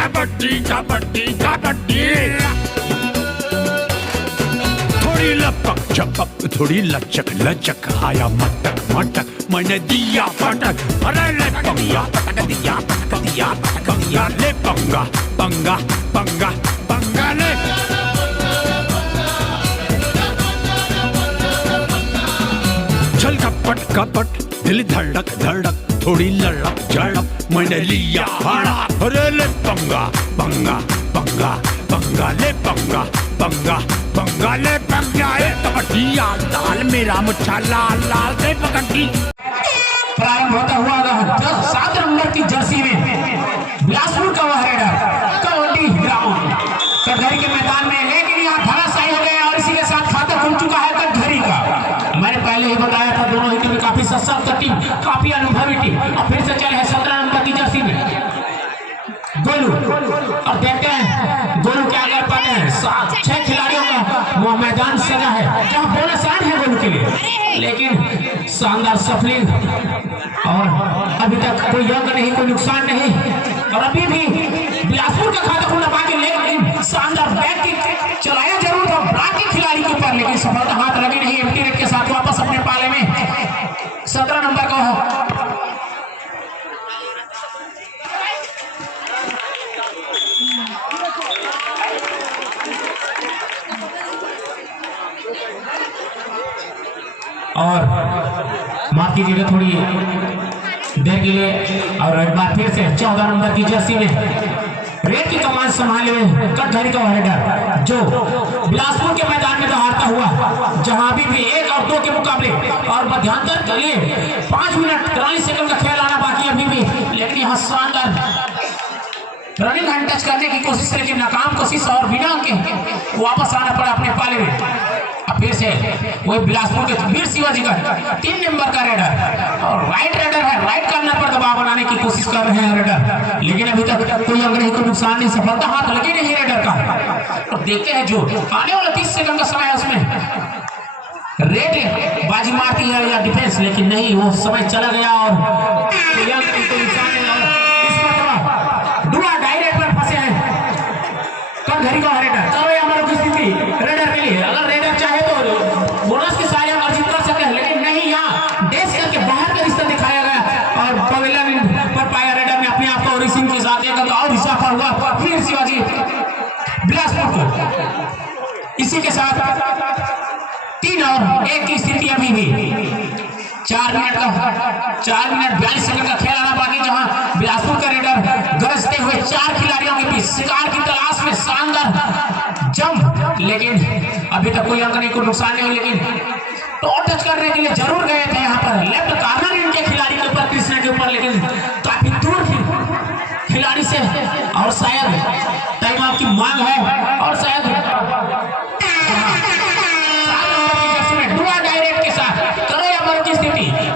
कबड्डी कबड्डी कबड्डी। थोड़ी लपक झपक थोड़ी लचक लचक, आया मटक मटक मैंने दिया फटक। अरे ले पंगा पटक दिया पटक दिया पटक दिया, ले पंगा पंगा पंगा पंगा ले। चल कपट कपट दिल धड़क धड़क, थोड़ी लड़क झड़क मैंने लिया भाड़ा। अरे ले पंगा पंगा पंगा पंगा, ले पंगा पंगा पंगा ले पंगा। कबड्डी दाल मेरा मुच्छा लाल लाल से पकड़ी। प्रारंभ होता हुआ 7 नंबर की जर्सी में बिलासपुर का वह रेडर कबड्डी ग्राउंड कटघरी के मैदान में, लेकिन यहाँ धराशायी हो गया और इसी के साथ खाता खुल चुका है कटघरी का। मैंने पहले ही बताया था दोनों ही टीम काफी सशक्त टीम, काफी अनुभवी टीम। और फिर से चले हैं 17 नंबर की जर्सी में गोलू, और देखते हैं गोलू क्या कर पाते हैं। 6 खिलाड़ियों का वो मैदान सजा है जहाँ बोनस आठ है गोलू के लिए, लेकिन शानदार सफलिंग और अभी तक कोई यंग नहीं, कोई नुकसान नहीं। और अभी भी बिलासपुर का खाता खुला बाकी, लेकिन शानदार बैक किक चलाया जरूर था बाकी खिलाड़ी के ऊपर, लेकिन सफलता हाथ लगी नहीं। एम्प्टी नेट के साथ वापस अपने पाले में 17 नंबर का और माफ कीजिएगा थोड़ी देर के लिए। और एक बार फिर से 14 नंबर की जर्सी में रेड की कमान संभाले हुए कटघरी का रेडर, जो बिलासपुर के मैदान में दहाड़ता हुआ, जहां अभी भी 1 और 2 के मुकाबले और मध्यांतर के लिए 5 मिनट 43 सेकंड का खेल आना बाकी अभी भी, लेकिन यहाँ शानदार रनिंग हैंड टच करने की कोशिश, लेकिन नाकाम कोशिश और बिना के वापस आना पड़ा अपने पाले में। फिर से वही बिलासपुर के वीर शिवाजी का 3 नंबर का रेडर, और राइट रेडर है, राइट कॉर्नर पर दबाव बनाने की कोशिश कर रहे हैं रेडर, लेकिन अभी तक कोई अंग नहीं, कोई नुकसान नहीं, सफलता हाथ लगी नहीं रेडर का। और देखते हैं जो आने वाला 30 सेकंड का समय है उसमें रेड बाजी मारती है या डिफेंस, लेकिन नहीं, वो समय चला गया और डुआ डायरेक्ट पर फंसे हैं कटघरी का रेडर। चलो ये हमारी स्थिति रेडर के लिए, अगर रेडर चाहे तो बोनस के सारे हम अर्जित कर सकते हैं, लेकिन नहीं, यहाँ डेस्क करके बाहर का रिश्ता दिखाया गया और पवेलियन पर पाया रेडर ने अपने आप को और इसी के साथ एक और इजाफा हुआ फिर शिवाजी बिलासपुर को। इसी के साथ 3 और 1 की स्थिति अभी भी 4 मिनट 42 सेकंड का खेल आना बाकी, जहां बिलासपुर का रेडर गरजते हुए 4 खिलाड़ियों के बीच शिकार की तलाश में शानदार जंप, लेकिन अभी तक कोई अंक नहीं, कोई नुकसान नहीं, लेकिन टॉप टच करने के लिए जरूर गए थे यहाँ पर लेफ्ट कॉर्नर इनके खिलाड़ी के ऊपर, कृष्णा के ऊपर, लेकिन काफी दूर खिलाड़ी से, और शायद टाइम आपकी मांग है और शायद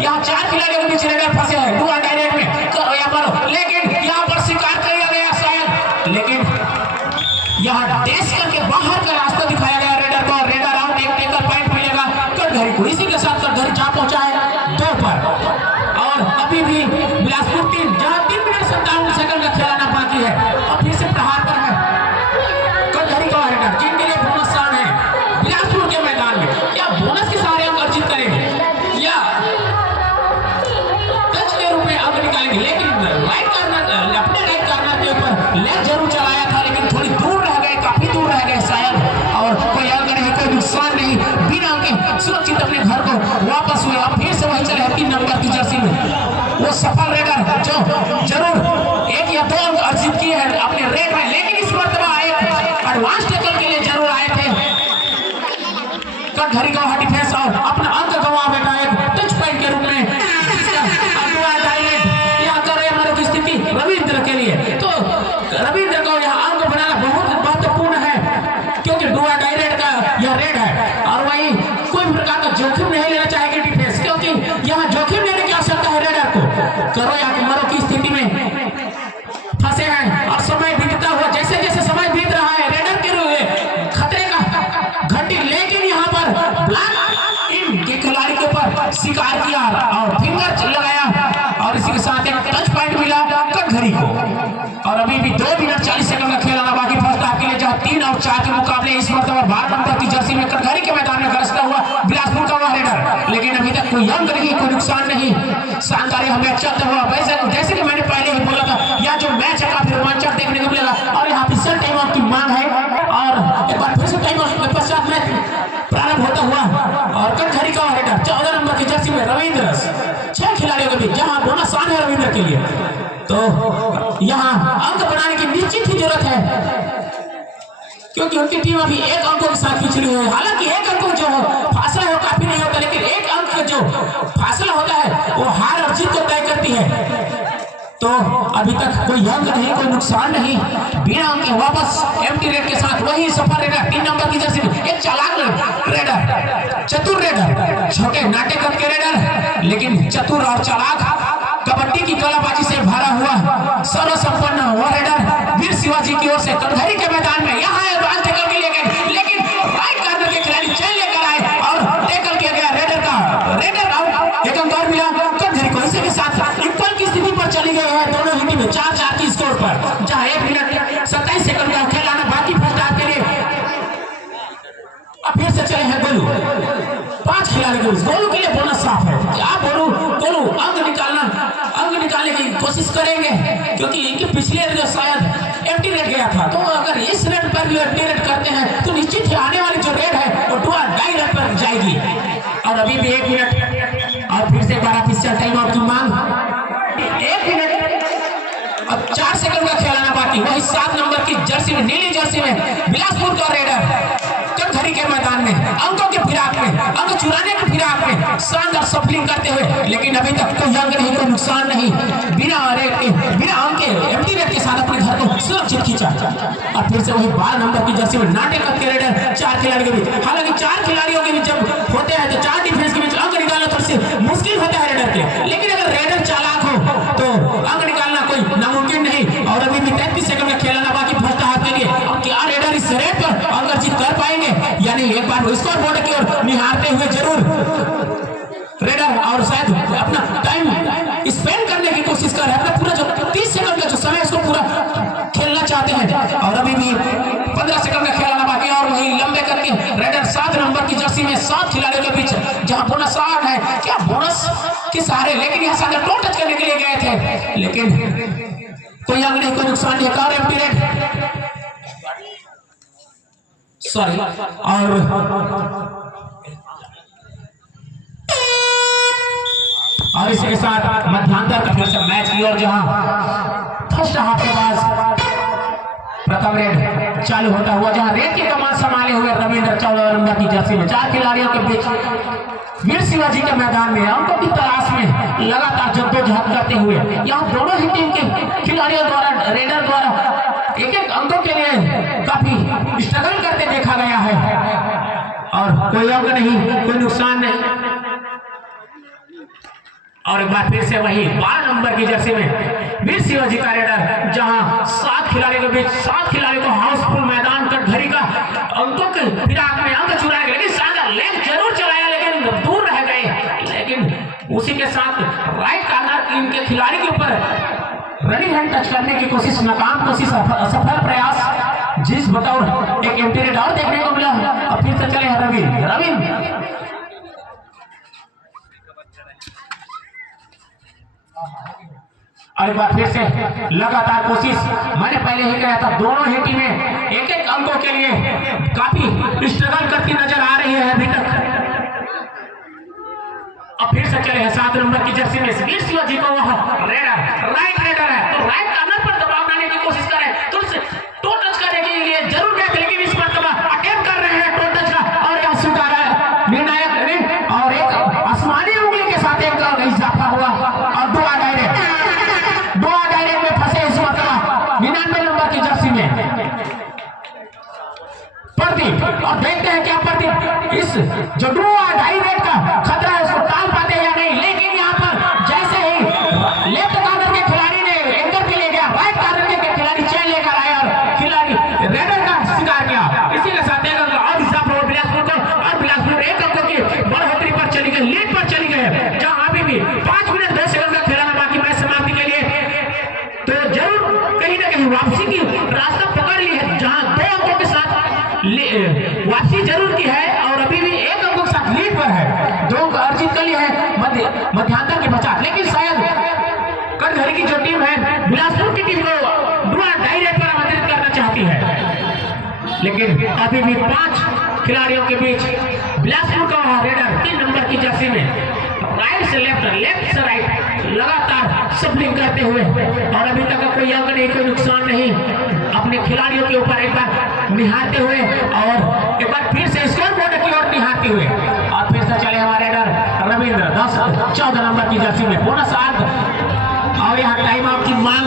यहाँ 4 खिलाड़ियों के बीच रेडर फंसे हैं डुआ डायरेक्ट में, करो यहाँ पर, लेकिन यहाँ पर शिकार किया गया शायद, लेकिन यहाँ डेस्क करके बाहर का रास्ता दिखाया गया रेडर को, और रेडर आउट, एक टेकर पॉइंट मिलेगा कटघरी को। इसी के साथ कटघरी जा पहुंचा है 2 पर, और अभी भी बिलासपुर टीम जहाँ 3 मिनट 57 सेकंड का खेलाना बाकी है, और फिर से प्रहार पर है कटघरी का रेडर, जिनके लिए बोनस शान है बिलासपुर के मैदान में। क्या बोनस के सारे अंक अर्जित करेंगे या टच के रूप में अंक निकालेंगे, लेकिन राइट कॉर्नर अपने राइट कॉर्नर के ऊपर लेग जरूर चलाया था, लेकिन थोड़ी दूर रह गए, काफी दूर रह गए शायद, और कोई अंक नहीं, कोई नुकसान नहीं, बिना के सुरक्षित अपने घर को वापस हुए। अब फिर से वही चले 3 नंबर की जर्सी में वो सफल रेडर जो जरूर 1 या 2 अंक अर्जित किए हैं अपने रेड में, लेकिन इस मर्तबा एक एडवांस टैकल के लिए जरूर आए थे कटघरी का डिफेंस, और अपना अंक गंवा बैठा है टच पॉइंट के रूप में। रविंद्र के लिए तो रविंद्र को यहाँ अंक बनाना बहुत महत्वपूर्ण है, क्योंकि डुआ डायरेक्ट का यह रेड है, और वही कोई प्रकार का जोखिम नहीं लेना चाहेगी डिफेंस, क्योंकि यहाँ जोखिम लेने की आवश्यकता है रेडर को। करो यहाँ मरो की स्थिति में फंसे हैं, और समय बीतता हुआ जैसे जैसे समय बीत रहा है रेडर के लिए खतरे का घंटी, लेकिन यहाँ पर ब्लैक इन के खिलाड़ी के ऊपर शिकार किया और फिंगर लगाया, और इसी के साथ एक टच पॉइंट मिला कटघरी को। और अभी भी 2 मिनट 40 लेकिन अभी तक कोई अंक नहीं, कोई नुकसान नहीं। शानदार हमें अच्छा हुआ, जैसे कि मैंने पहले ही बोला था, यह जो मैच है काफी रोमांचक देखने को मिलेगा। और यहाँ ऑफिशियल टाइम आउट की मांग है और एक बार फिर से टाइम आउट के पश्चात मैच प्रारंभ होता हुआ। और कटघरी का हेडर 14 नंबर की जर्सी में रविंद्र, 6 खिलाड़ियों के बीच जहाँ बोनस आन है रविंद्र के लिए, तो यहाँ अंक बनाने की निश्चित ही जरूरत है, क्योंकि उनकी टीम अभी एक अंकों के साथ पिछड़ी हुई है। हालांकि एक अंक जो फासला है काफी नहीं होता, लेकिन एक अंक का जो फासला होता है वो हार और जीत को तय करती है। तो अभी तक कोई अंक नहीं, कोई नुकसान नहीं, बिना अंक वापस एम्प्टी रेड के साथ वही सफर रेडर 3 नंबर की जर्सी में एक चालाक रेडर, चतुर रेडर, छोटे नाट्यकर के रेडर लेकिन चतुर और चालाक, कबड्डी की कलाबाजी से भरा हुआ सर्वसंपन्न हुआ रेडर वीर शिवाजी की ओर से कटघरी के मैदान में यहाँ टेकल के लिए गए, लेकिन राइट कार्नर के खिलाड़ी चेन लेकर आए और टेकल किया गया रेडर आउट। एक अंक और मिला कटघरी को, इसी के साथ इक्वल की स्थिति पर चली गई है दोनों ही टीमें 4-4 की स्कोर पर, जहाँ 1 मिनट 27 सेकंड का खेल आना बाकी फर्स्ट हाफ के लिए। अब फिर से चले हैं गोलू, 5 खिलाड़ी के गोलू के लिए बोनस साफ है। आप गोलू अंक निकालने की कोशिश करेंगे, क्योंकि इनके पिछले जो शायद एम्प्टी रेड गया था, तो अगर इस रेड पर भी एम्प्टी रेड करते हैं तो निश्चित ही आने वाली जो रेड है वो 2.5 रेड पर जाएगी। और अभी भी 1 मिनट और फिर से 12 ऑफिशियल टाइम आउट की मांग, 1 मिनट अब 4 सेकंड का खेल आना बाकी। वही 7 नंबर की जर्सी में, नीली जर्सी में बिलासपुर का रेडर कटघरी के मैदान में अंकों के फिराक में, अंक चुराने के फिराक में शानदार सफलिंग करते हुए, लेकिन अभी तक कोई अंक नहीं, कोई नुकसान नहीं, बिना अंक के एम्प्टी रेड के साथ अपने घर को सुरक्षित खींचा। और फिर से वही 12 नंबर की जर्सी में नाट्यकर के रेडर 4 खिलाड़ी के बीच। हालांकि 4 खिलाड़ियों के बीच जब होते हैं तो 4 डिफेंस के बीच अंक निकालना थोड़ा से मुश्किल होता है रेडर के, लेकिन अगर रेडर चालाक हो तो अंक निकालना कोई नामुमकिन नहीं। और अभी भी 33 सेकंड का खेलना बाकी फर्स्ट हाफ के लिए। अब क्या रेडर इस रेड पर अंक जीत कर पाएंगे या नहीं, एक बार स्कोर बोर्ड की ओर निहारते हुए जरूर रेडर और शायद अपना टाइम स्पेंड करने की कोशिश कर रहे हैं, अपना पूरा जो 30 सेकंड का जो समय उसको पूरा खेलना चाहते हैं। और अभी भी 15 सेकंड का खेलना बाकी और वही लंबे करके रेडर 7 नंबर की जर्सी में 7 खिलाड़ियों के बीच जहां बोनस आन है, क्या बोनस के सहारे, लेकिन यहाँ से टो टच करने के लिए गए थे, लेकिन कोई अंक नहीं, कोई नुकसान नहीं। और एम्प्टी रेड सॉरी और इसी के साथ मध्यांतर का फिर से मैच की ओर, जहां फर्स्ट हाफ के बाद प्रथम रेड चालू होता हुआ, जहां रेड की कमान संभाले हुए रविंद्र 14 नंबर की जर्सी में 4 खिलाड़ियों के बीच वीर शिवाजी के मैदान में अंकों की तलाश में लगातार जद्दोजहद करते हुए, यहाँ दोनों ही टीम के खिलाड़ियों द्वारा रेडर द्वारा एक अंकों के लिए काफी स्ट्रगल करते देखा गया है। और कोई अंक नहीं, कोई नुकसान नहीं। और एक बार फिर से वही 12 नंबर की जर्सी में वीर शिवाजी का रेडर, जहां 7 खिलाड़ियों के बीच 7 खिलाड़ियों को हाउसफुल मैदान कटघरी का अंकों के फिराक में अंक चुराए गए, लेकिन शानदार लेग जरूर चलाया लेकिन दूर रह गए। लेकिन उसी के साथ राइट कार्नर इनके खिलाड़ी के ऊपर रनिंग हैंड टच करने की कोशिश, नाकाम कोशिश, असफल प्रयास, जिस बतौर एक एम्प्टी रेड और देखने को मिला। अब फिर से चले हैं रविंद्र और एक बार फिर से लगातार कोशिश, मैंने पहले ही कहा था दोनों ही टीमें एक अंकों के लिए काफी स्ट्रगल करती नजर आ रही है अभी तक। अब फिर से चले हैं 7 नंबर की जर्सी में वीर शिवाजी को, वह रेडर राइट रेडर है, तो राइट कार्नर पर दबाव डालने की कोशिश करें, तो टो टच करने के लिए जरूर गए, लेकिन इस पर अटेम्प्ट कर रहे हैं टो टच का, और यह स्वीकार है निर्णायक और एक आसमानी उंगली के साथ एक इजाफा हुआ और 2 डायरेक्ट में फंसे इस मरतबा 99 नंबर की जर्सी में प्रदीप। और देखते हैं क्या प्रदीप इस जो 2 डायरेक्ट का खतरा है उसको टाल पाते या नहीं, लेकिन यहाँ पर जैसे ही लेफ्ट कार्नर के खिलाड़ी ने एंकर के लिए गया, राइट कार्नर के खिलाड़ी चेन लेकर आए और खिलाड़ी रेडर का शिकार किया। इसी के साथ एक अंक और हिसाब हो बिलासपुर को, और बिलासपुर 1 अंक की बढ़ोतरी पर चली गई, लीड पर चली गई, जहां अभी भी 5 मिनट 10 सेकंड का खेलना बाकी मैच समाप्ति के लिए। तो जरूर कहीं ना कहीं वापसी की रास्ता पकड़ ली है, जहां 2 अंकों के साथ वापसी जरूर की है और अभी भी 1 अंकों के साथ लीड पर है। 2 मध्यांतर के पश्चात, लेकिन शायद कटघरी की जो टीम है बिलासपुर की टीम को ड्रॉ डायरेक्ट पर आमंत्रित करना चाहती है, लेकिन अभी भी 5 खिलाड़ियों के बीच बिलासपुर का रेडर 3 नंबर की जर्सी में राइट से लेफ्ट, लेफ्ट से राइट लगातार सफलिंग करते हुए, और अभी तक कोई अंक नहीं, कोई नुकसान नहीं, अपने खिलाड़ियों के ऊपर एक बार निहारते हुए और एक बार फिर से स्कोर बोर्ड की ओर निहारते हुए, और फिर से चले हमारे रेडर रविंद्र 14 नंबर की जर्सी में बोनस 8, और यहाँ टाइम आउट की मांग।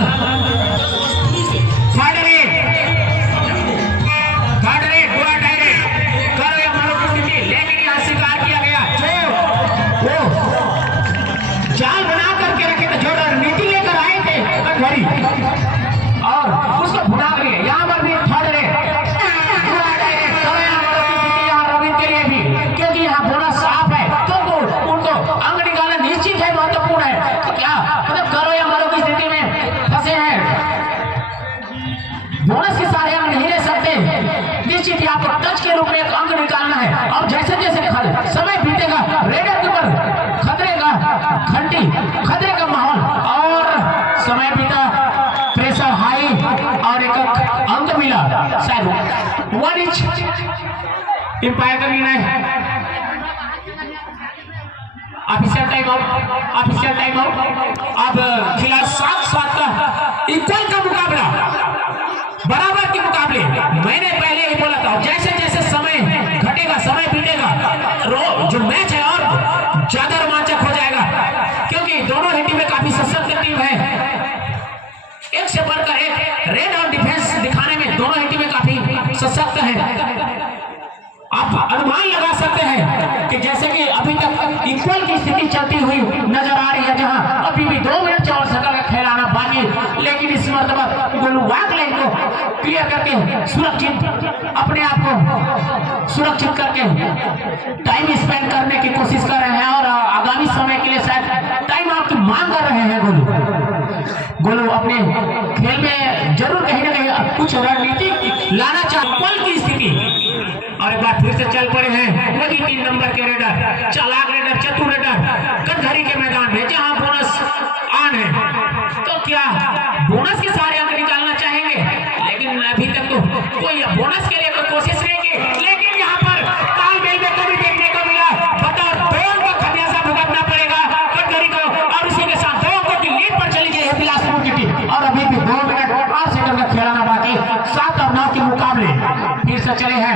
स्वीकार किया गया जो जाल बना करके रखे थे, जो रणनीति लेकर आए थे कटघरी, और उसको भुना लिए। यहाँ पर भी थर्ड रेट रविंद्र के लिए भी, क्योंकि यहाँ बोनस साफ है, तो उनको अंक निकालना निश्चित है, महत्वपूर्ण है। तो क्या मतलब करो या मरो की स्थिति में फंसे हैं, बोनस के सारे अंक नहीं ले सकते, निश्चित ही आपको टच के रूप में एक अंक निकालना है। और जैसे जैसे समय बीतेगा, रेडर के ऊपर खतरे का माहौल, और समय बीता, प्रेशर हाई, और एक अंक मिला, शायद 1 इंच इंपायर का निर्णय। Official time out. अब खिलाड़ी 7-7 का इक्वल का मुकाबला, बराबर के मुकाबले। मैंने पहले ही बोला था, जैसे जैसे समय घटेगा, समय बीतेगा, जो मैच है और ज्यादा रोमांचक हो जाएगा, क्योंकि दोनों ही टीमें काफी सशक्त टीम है, एक से बढ़कर एक रेड और डिफेंस दिखाने में दोनों ही टीमें काफी सशक्त हैं। आप अनुमान लगा सकते हैं कि जैसे कि अभी तक इक्वल की स्थिति चलती हुई नजर आ रही है, जहां अभी भी 2 मिनट 4 सेकंड का खेल आना बाकी, लेकिन इस मर्तबा गोलूबाग लाइन को क्लियर करके सुरक्षित, अपने आप को सुरक्षित करके टाइम स्पेंड करने की कोशिश कर रहे हैं, और आगामी समय के लिए शायद टाइम आउट की मांग कर रहे हैं। गोलू अपने खेल में जरूर कहीं ना कहीं कुछ रणनीति लाना चाहते, इक्वल की स्थिति। और एक बार फिर से चल पड़े हैं वही 3 नंबर के रेडर, चालाक रेडर, चतुर रेडर कटघरी के मैदान में, जहां बोनस ऑन है। तो क्या बोनस के सारे अंक निकालना चाहेंगे, लेकिन अभी तक तो कोई बोनस के लिए कोई कोशिश नहीं की, लेकिन यहाँ पर तालमेल में कभी देखने को मिला। बताओ, 2 अंक का खमियाजा भुगतना पड़ेगा कटघरी को, और इसी के साथ 2 अंकों की लीड पर चली गई है बिलासपुर की टीम, और अभी भी 2 मिनट 8 सेकंड का खेलाना बाकी। 7 और 9 के मुकाबले फिर से चले हैं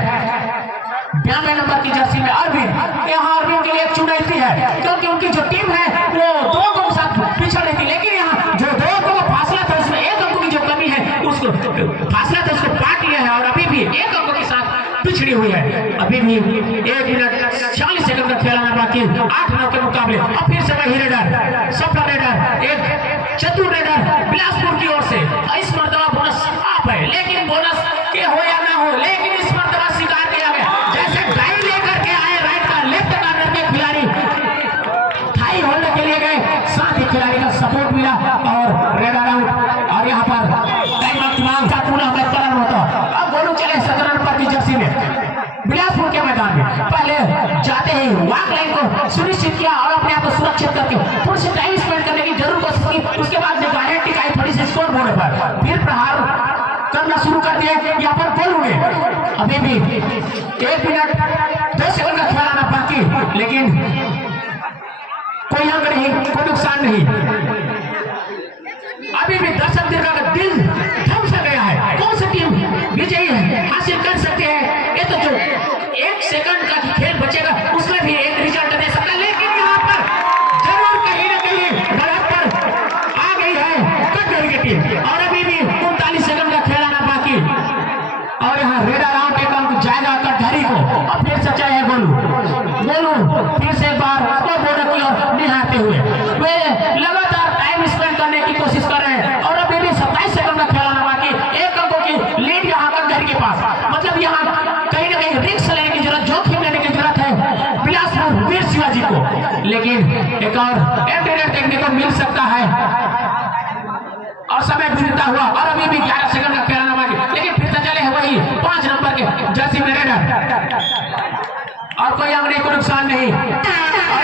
92 नंबर की जर्सी में अरविंद। यहाँ अरविंद के लिए एक चुनौती है, क्योंकि उनकी जो टीम है वो 2 अंकों के साथ पिछड़ रही थी, लेकिन यहाँ जो 2 अंकों का फासला था, उसमें 1 अंकों की जो कमी है, उसको फासला था, उसको पाट लिया है, और अभी भी 1 अंकों के साथ पिछड़ी हुई है। अभी भी 1 मिनट 40 सेकंड का खेलाना बाकी 8-9 के मुकाबले। अब फिर से वही रेडर, सफल रेडर, एक चतुर रेडर बिलासपुर की ओर से। इस मर्तबा बोनस आप है, लेकिन बोनस के हो या ना हो, लेकिन इस मर्तबा स्वीकार किया गया। जैसे डाई लेकर के आए राइट का, लेफ्ट कार्नर के खिलाड़ी थाई होल्ड के लिए गए, साथ ही खिलाड़ी का सपोर्ट मिला और रेडर आउट। और यहाँ पर टाइम आउट की मांग का पूरा पालन होता। अब गोलू चले 17 नंबर की जर्सी में बिलासपुर के मैदान में। पहले जाते ही वॉक लाइन को सुनिश्चित किया और अपने आप को सुरक्षित करके थोड़ी सी टाइम स्पेंड करने की जरूर कोशिश की। उसके बाद निगाहें टिकाई थोड़ी सी स्कोर बोर्ड पर, फिर प्रहार करना शुरू कर दिया। यहाँ पर गोल हुए, अभी भी 1 मिनट 2 सेकंड का खेलाना बाकी, लेकिन कोई अंक नहीं, कोई नुकसान नहीं। अभी भी दर्शक का दिल थम सा गया है, कौन सी टीम विजयी है, हासिल कर सकते हैं। ये तो जो 1 सेकंड का खेल बचेगा उसमें भी एक रिजल्ट दे सकता है, लेकिन यहाँ पर जरूर कहीं ना कहीं गलत पर आ गई है कटघरी की टीम। और अभी भी 39 सेकंड का खेलाना बाकी, और यहाँ रेडर आउट, एक अंक जाएगा कटघरी को। अब फिर से चाहे गोलू फिर से एक बार बोर्ड की ओर निहारते हुए वे लगातार टाइम स्पेंड करने की कोशिश कर रहे हैं। और अभी भी 27 सेकंड का खेलाना बाकी, 1 अंकों की लीड यहाँ कटघरी के पास। मतलब यहाँ कहीं ना कहीं रिस्क लेने की जरूरत, जोखिम लेने की जरूरत है बिलासपुर वीर शिवाजी को, लेकिन एक और एंटीरेट देखने को मिल सकता है। और समय बीतता हुआ, और अभी भी 11 सेकंड का खेलाना बाकी, लेकिन फिर से चले हैं वही 5 नंबर के जर्सी में रेडर, और कोई अंक नहीं, कोई नुकसान नहीं। और